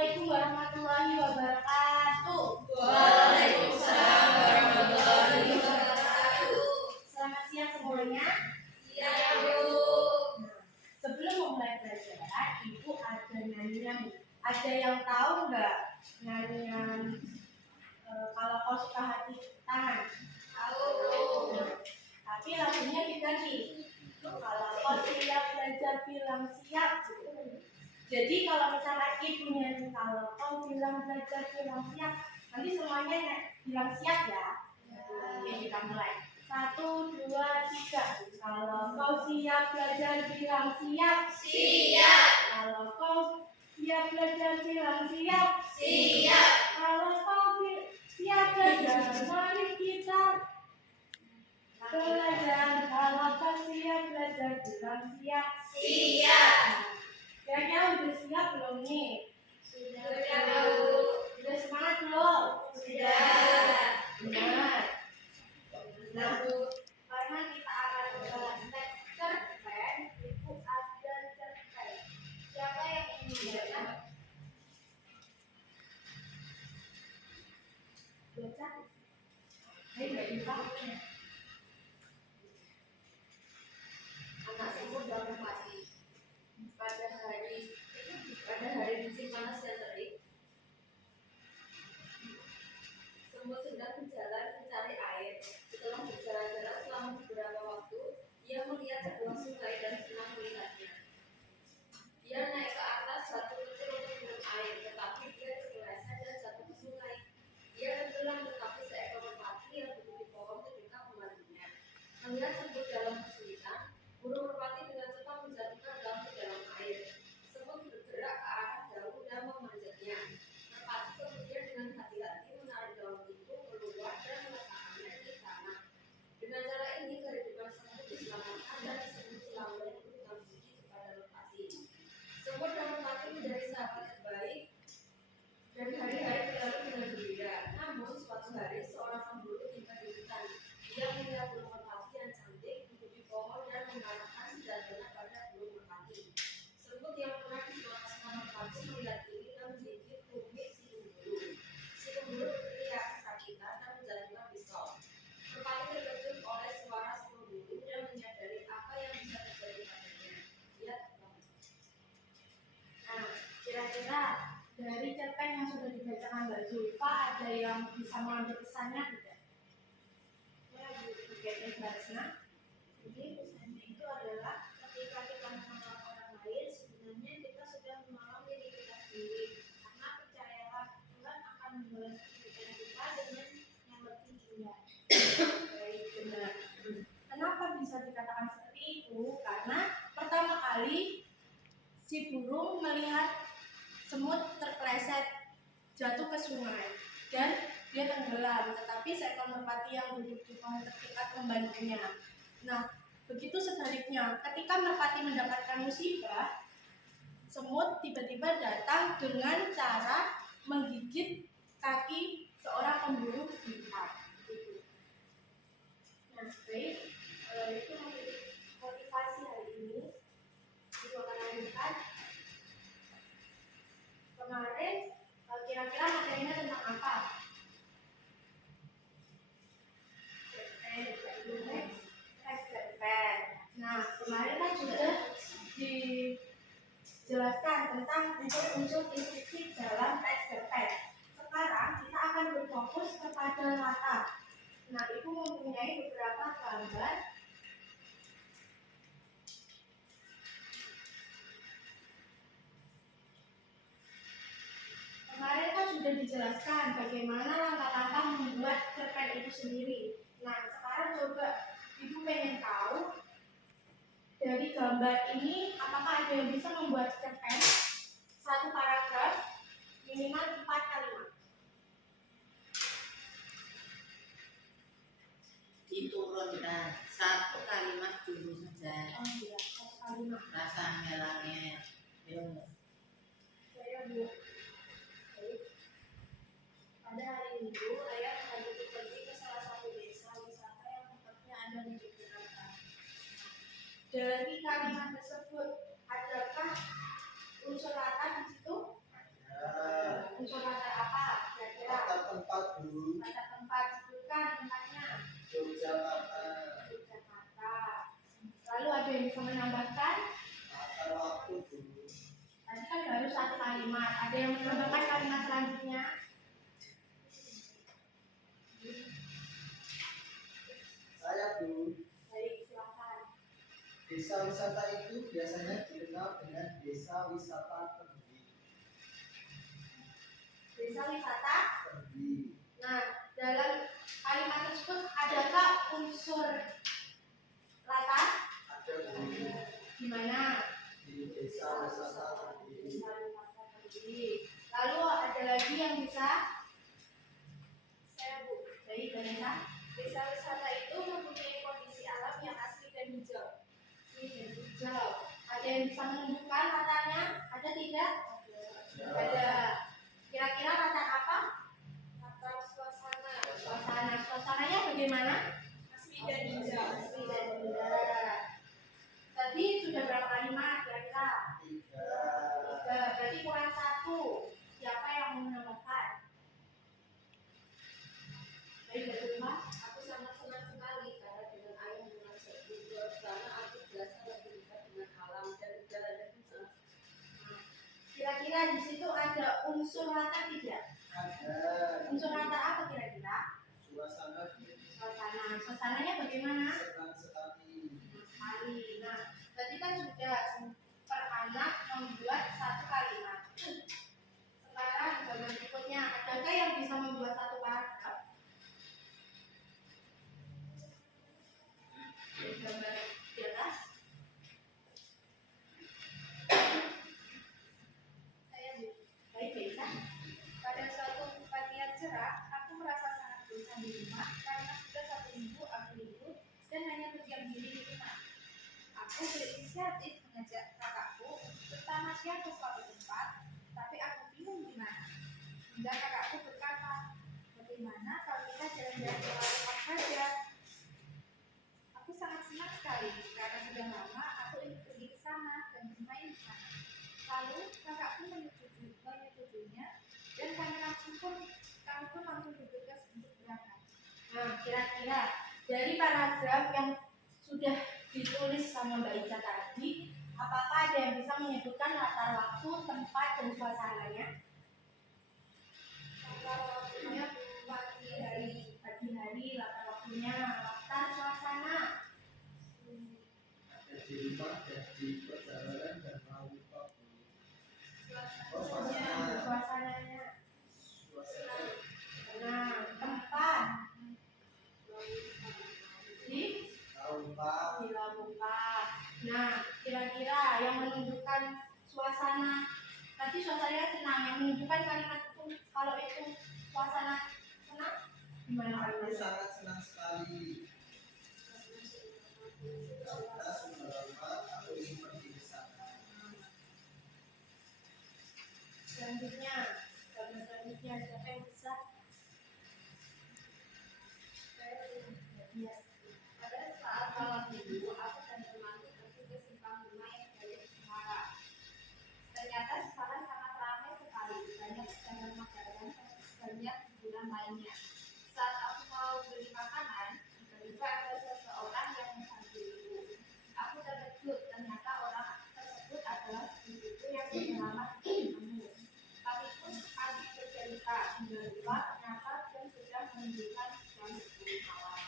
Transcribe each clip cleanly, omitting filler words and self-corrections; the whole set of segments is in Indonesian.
Assalamualaikum warahmatullahi wabarakatuh. Waalaikumsalam warahmatullahi wabarakatuh. Selamat siang semuanya. Siang, Bu. Sebelum memulai pelajaran, Ibu ada nyanyian. Ada yang tahu nggak nyanyian kalau kau suka hati tangan? Tahu. Tapi lagunya diganti. Kalau kau siap belajar bilang siap. Jadi kalau misalnya Ibu nyanyi kalau kau bilang belajar bilang siap, nanti semuanya bilang siap ya. Oke, kita mulai. 1, 2, 3. Kalau kau siap belajar bilang siap. Siap. Kalau kau siap belajar bilang siap. Siap. Kalau kau siap belajar, mari kita belajar. Kalau kau siap belajar bilang siap. Siap. Kira-kira udah siap belum nih? Sudah, Bu. Udah semangat belum? Sudah. Benar. Nah, karena kita akan belajar cerpen, itu ada cerpen. Siapa yang ingin belajar? Belajar? Ayo, Mbak Diva. Anak semut dan merpati. Pada hari musim panas yang terik, semut sedang berjalan mencari air. Setelah berjalan-jalan selama beberapa waktu, ia melihat sebuah sungai dan senang melihatnya. Dia naik ke atas batu kecil untuk minum air, tetapi dia terpeleset dan jatuh ke sungai. Dia tenggelam, tetapi seekor merpati yang duduk di pohon terdekat membantunya. Melihat semut dalam kesulitan, burung merpati dengan cepat menjatuhkan daun ke dalam air. Semut bergerak ke arah daun dan memanjatnya. Merpati kemudian dengan hati-hati menarik daun itu keluar dan meletakkannya di tanah. Dengan cara ini kehidupan semut diselamatkan dan semut selamanya berhutang budi kepada merpati. Semut dan merpati menjadi sahabat yang baik dan hari-hari berlalu dengan gembira. Namun suatu hari seorang pemburu tiba di hutan. Dia melihat burung merpati yang cantik duduk di pohon dan mengarahkan senjatanya pada burung merpati. Semut yang pernah disukai sama merpati melihat ini dan menggigit tumit si pemburu. Si pemburu berteriak kesakitan dan menjatuhkan pistol. Merpati terkejut oleh suara si pemburu dan menyadari apa yang bisa terjadi padanya. Dia terbangun. Nah, kira-kira dari cerpen yang sudah dibacakan Mbak Zulfa ada yang bisa mengambil pesannya tidak? Ya, Oke, Mbak Resna. Jadi pesannya itu adalah ketika kita menolong orang lain, sebenarnya kita sudah menolong diri kita sendiri. Karena percayalah Tuhan akan membalas kebaikan kita dengan yang lebih indah. Baik, benar. Kenapa bisa dikatakan seperti itu? Karena pertama kali si burung melihat semut terpeleset jatuh ke sungai dan dia tenggelam, tetapi seekor merpati yang duduk di pohon terdekat membantunya. Nah, begitu sebaliknya, ketika merpati mendapatkan musibah, semut tiba-tiba datang dengan cara menggigit kaki seorang pemburu hitam. Nah, baik, itu motivasi hari ini. Ibu akan lanjutkan. Kemarin, kira-kira materinya tentang apa? Cerpen. Nah, kemarin kan sudah dijelaskan tentang unsur-unsur instruksi dalam teks cerpen. Sekarang kita akan berfokus kepada latar. Nah, Ibu mempunyai beberapa gambar. Kemarin kan sudah dijelaskan bagaimana langkah-langkah membuat cerpen itu sendiri. Nah, sekarang coba Ibu pengen tahu dari gambar ini apakah ada yang bisa membuat cerpen satu paragraf minimal 4 kalimat. Diturunkan satu kalimat dulu saja. Oh iya, 1 kalimat. Rasa helangnya Saya Bu. Pada hari Minggu, ayah mengajak pergi ke salah satu desa wisata yang tempatnya ada di Jakarta. Dari kalimat tersebut, adakah unsur latar di situ? kalimat. Ada yang menambahkan kalimat selanjutnya? Saya Bu. Baik, silakan. Desa wisata itu biasanya dikenal dengan desa wisata tertinggi. Desa wisata. Tertinggi. Nah, dalam kalimat tersebut adakah unsur latar? Ada Bu. Di mana? Di desa wisata tertinggi. Desa wisata tadi. Lalu ada lagi yang bisa? Saya Bu. Baik, Vanessa. Desa wisata itu mempunyai kondisi alam yang asli dan hijau. Hijau. Ada yang bisa menunjukkan latarnya? Ada tidak? Ada. Kira-kira latar apa? Latar suasana Suasana. Suasananya bagaimana? asli dan hijau. Asli dan indah. Tadi sudah berapa kalimat kira-kira? 3. Berarti kurang 1. Siapa yang mau menambahkan? Baik, dari rumah. Aku sangat senang sekali karena dengan ayah mengajak berdua ke sana aku berasa lebih dekat dengan alam dan udaranya pun sangat. Kira-kira di situ ada unsur latar tidak? Ada Unsur latar apa kira-kira? suasana Suasana. Suasananya bagaimana? senang sekali. Sekali. Nah, tadi kan sudah per anak membuat satu kalimat. Sekarang gambar berikutnya, adakah yang bisa membuat satu paragraf? Gambar di atas. Saya Bu. Baik, Besa. Pada suatu pagi yang cerah, aku merasa sangat bosan di rumah karena sudah 1 minggu aku libur dan hanya berdiam diri di rumah. Aku berinisiatif mengajak kakakku untuk bertamasya ke suatu tempat, tapi aku bingung di mana. Hingga kakakku berkata, bagaimana kalau kita jalan-jalan ke luar saja? Aku sangat senang sekali karena sudah lama aku ingin pergi ke sana dan bermain di sana. Lalu kakakku menyetujuinya dan kami pun langsung bergegas untuk berangkat. Nah, kira-kira dari paragraf yang sudah ditulis sama Mbak Ica tadi, apakah ada yang bisa menyebutkan latar waktu, tempat, dan suasananya? Latar waktunya pagi hari. Pagi hari, latar waktunya, latar suasana. Ada di rumah dan di perjalanan dan mau lupa. Oh, Suasananya Suasananya. Suasana Nah, tempat. Di lupa. di Lampung. Nah, kira-kira yang menunjukkan suasana, tadi suasananya senang, yang menunjukkan kalimat itu, kalau itu suasana senang, gimana Aku kalimatnya? sangat senang sekali. Karena sudah lama aku ingin pergi ke sana. Selanjutnya, gambar selanjutnya siapa yang bisa? Ya. Pada saat malam minggu aku dan temanku pergi ke simpang bunga yang berada di Semarang. Ternyata di sana sangat ramai sekali, banyak pedagang makanan dan banyak hiburan lainnya. Saat aku mau beli makanan, tiba-tiba ada seseorang yang menghampiriku. Aku terkejut, ternyata orang tersebut adalah ibuku yang sudah lama bertemu. Kami pun asik bercerita, hingga lupa ternyata jam sudah menunjukkan jam 10 malam.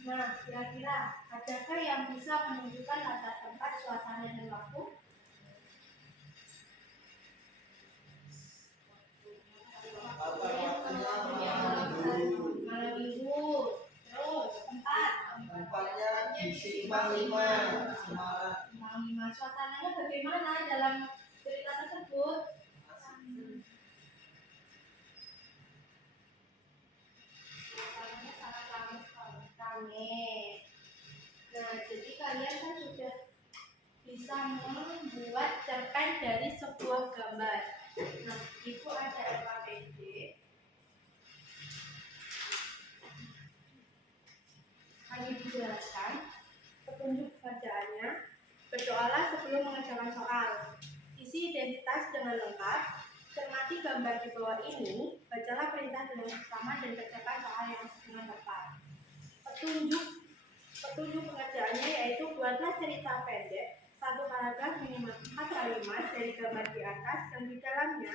Nah, kira-kira adakah yang bisa menunjukkan latar tempat, suasana, dan waktu? Latar waktunya malam minggu. Malam minggu. Terus tempat. Tempatnya di Simpang 5, Semarang. Simpang 5. Suasananya bagaimana dalam cerita tersebut? Suasananya sangat ramai sekali. Rame. Nah, jadi kalian kan sudah bisa membuat cerpen dari sebuah gambar. Nah, itu ada LKPD. Hanya dijelaskan petunjuk bacaannya. Berdoalah sebelum mengerjakan soal. Isi identitas dengan lengkap. Cermati gambar di bawah ini. Bacalah perintah dengan bersama dan kerjakan soal yang dengan tepat. Petunjuk pengerjaannya yaitu buatlah cerita pendek satu paragraf minimal 4 kalimat dari gambar di atas yang di dalamnya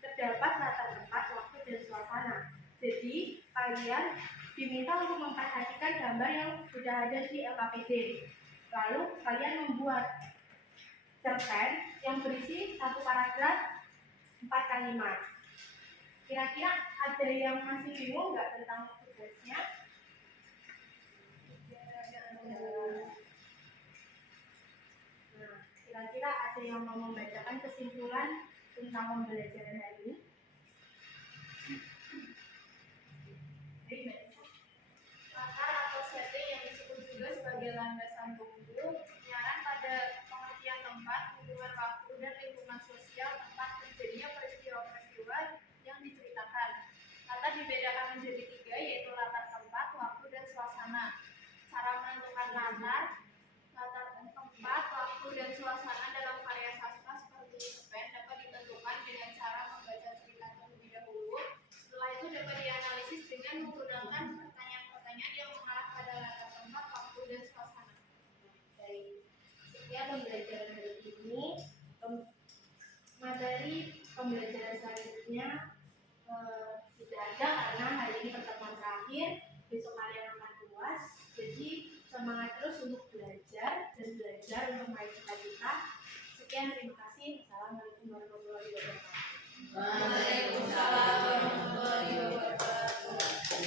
terdapat latar tempat, waktu, dan suasana. Jadi, kalian diminta untuk memperhatikan gambar yang sudah ada di LKPD. Lalu, kalian membuat cerpen yang berisi satu paragraf 4 kalimat. Kira-kira ada yang masih bingung nggak tentang tugasnya? Nah, kira-kira ada yang mau membacakan kesimpulan tentang pembelajaran hari ini? Baik, Mbak Nisa. Latar atau setting yang disebut juga sebagai landasan tumbuh menyaran pada pengertian tempat, hubungan waktu, dan lingkungan sosial tempat terjadinya peristiwa-peristiwa yang diceritakan. Latar dibedakan menjadi 3, yaitu latar tempat, waktu, dan suasana. Cara menentukan latar tempat, waktu, dan suasana dalam karya sastra seperti cerpen dapat ditentukan dengan cara membaca cerita terlebih dahulu. Setelah itu dapat dianalisis dengan menggunakan pertanyaan-pertanyaan yang mengarah pada latar tempat, waktu, dan suasana. Baik, sekian pembelajaran hari ini. Materi pembelajaran selanjutnya tidak ada karena hari ini pertemuan terakhir. Besok kalian akan puas. Jadi semangat terus untuk